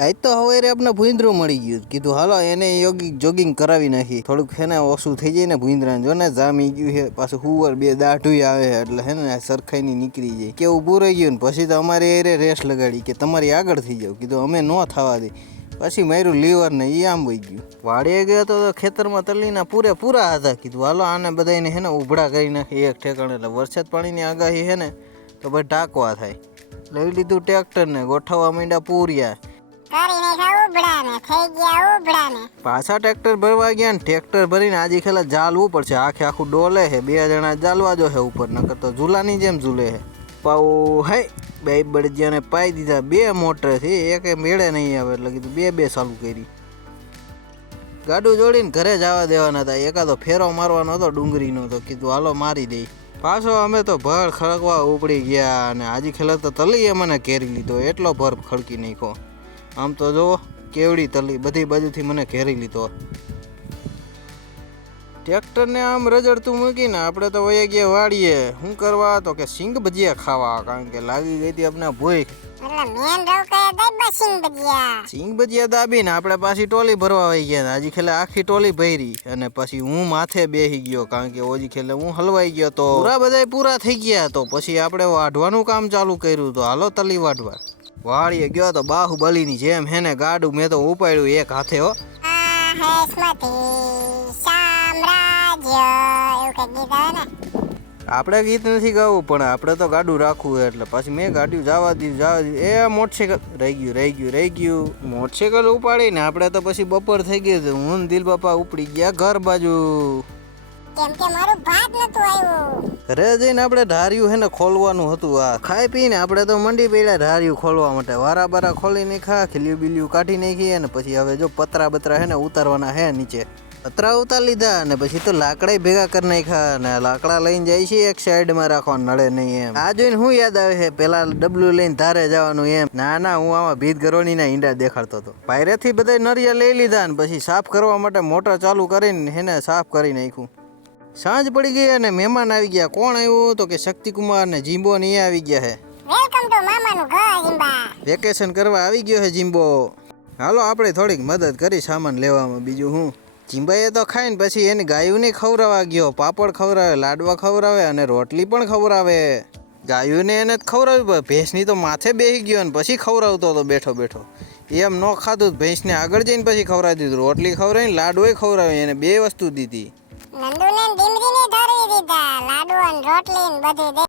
આજ તો હવે આપણે ભૂંદરું મળી ગયું. કીધું હાલો એને જોગિંગ કરાવી નાખી. થોડુંક હે ને ઓછું થઈ જાય ને ભૂંદરાને. જો ને જામી ગયું છે પાછું હુવર બે દાઢું આવે એટલે હે ને સરખાઈ ની નીકળી જાય. કેવું પૂરાઈ ગયું ને પછી તો અમારે એ રેસ લગાડી કે તમારી આગળ થઈ જાવ. કીધું અમે ન થવા દે. પછી માર્યું લીવર ને એ આમ વહી ગયું. વાડીએ ગયો તો ખેતરમાં તલીના પૂરા હતા. કીધું હાલો આને બધાને હે ને ઉભડા કરી નાખી એક ઠેકાણે. એટલે વરસાદ પાણીની આગાહી હે ને તો ભાઈ ટાંકવા થાય. લઈ લીધું ટ્રેક્ટરને ગોઠવવા માંડ્યા પૂર્યા. પાછા ટ્રેક્ટર ભરવા ગયા ને ટ્રેક્ટર ભરીને આજે ખેલા જાલવું પડશે. આખું ડોલે છે. 2 જણા જાલવા જો છે ઉપર. નકર તો ઝૂલાની જેમ ઝૂલે છે. પાઉ હે બે બળજિયાને પાઈ દીધા. 2 મોટર છે એક મેળે નહીં આવે એટલે કીધું 2 ચાલુ કરી. ગાડું જોડીને ઘરે જવા દેવાના હતા. એકાદો ફેરો મારવાનો હતો ડુંગળીનો તો કીધું હાલો મારી દઈ. પાછો અમે તો ભર ખડકવા ઉપડી ગયા અને આજે ખેલા તો તલીએ મને ઘેરી લીધો. એટલો ભર ખડકી નાખ્યો. આમ તો જો કેવડી તલી બધી બાજુથી મને ઘેરી લીધો. ટ્રેક્ટરને આમ રજડતું મૂકીને આપણે તો વયા ગયા વાડીએ. શું કરવા તો કે સિંગ ભજીયા ખાવા. કારણ કે લાગી ગઈ હતી આપણે ભૂખ. સિંગ ભજીયા દાબીને આપણે પાછી ટોલી ભરવા વહી ગયા. હજી ખેલે આખી ટોલી ભરી અને પછી હું માથે બેસી ગયો. કારણ કે ઓજી ખેલે હું હલવાઈ ગયો તો પૂરા થઈ ગયા. તો પછી આપણે વાઢવાનું કામ ચાલુ કર્યું. તો હાલો તલી વાઢવા વાળીએ ગયો તો બાહુબલીની જેમ હેને ગાડું મેં તો ઉપાડ્યું એક હાથે. હો આપણે ગીત નથી ગાવું પણ આપણે તો ગાડું રાખવું એટલે પછી મેં ગાડું જવા દીધું. એ મોટરસાઇકલ રહી ગયું. મોટરસાઇકલ ઉપાડીને આપણે તો પછી બપોર થઈ ગયું. હું દિલ બાપા ઉપડી ગયા ઘર બાજુ. ઘરે જઈને આપણે ધાર્યું હે ને ખોલવાનું હતું. આ ખાઈ પીને આપણે તો મંડી પડ્યા ધાર્યું ખોલવા માટે. વારા બારા ખોલી નાખ્યા. ખીલ્યું બીલ્યું કાઢી નાખી અને પછી હવે જો પતરા બતરા હે ને ઉતારવાના હે નીચે. પતરા ઉતાર લીધા અને પછી તો લાકડા ભેગા કરી નાખ્યા. અને લાકડા લઈને જાય છે એક સાઈડમાં રાખવા નડે નહીં એમ. આ જોઈને શું યાદ આવે છે પેલા ડબલું લઈને ધારે જવાનું એમ. ના હું આમાં ભીત ગરોળીના ઈંડા દેખાડતો હતો. પાયરેથી બધા નરિયા લઈ લીધા ને પછી સાફ કરવા માટે મોટર ચાલુ કરીને હેને સાફ કરી નાખ્યું. સાંજ પડી ગઈ અને મહેમાન આવી ગયા. કોણ આવ્યું તો કે શક્તિકુમાર ને જીંબો ને એ આવી ગયા છે. વેલકમ ટુ મામાનું ઘર જીંબા. વેકેશન કરવા આવી ગયો છે જીંબો. હાલો આપણે થોડીક મદદ કરી સામાન લેવામાં. બીજું હું જીંબાએ તો ખાઈને પછી એની ગાયુંને ખવડાવવા ગયો. પાપડ ખવડાવે, લાડવા ખવડાવે અને રોટલી પણ ખવડાવે. ગાયુંને એને જ ખવડાવ્યું. ભેંસની તો માથે બેસી ગયો ને પછી ખવડાવતો હતો બેઠો. એમ ન ખાધું ભેંસને આગળ જઈને પછી ખવડાવી દીધું. રોટલી ખવડાવીને લાડુએ ખવડાવી. એને 2 વસ્તુ દીધી. નંદુને ડીમરીને ધરી દીધા. લાડુ અને રોટલી ને બધું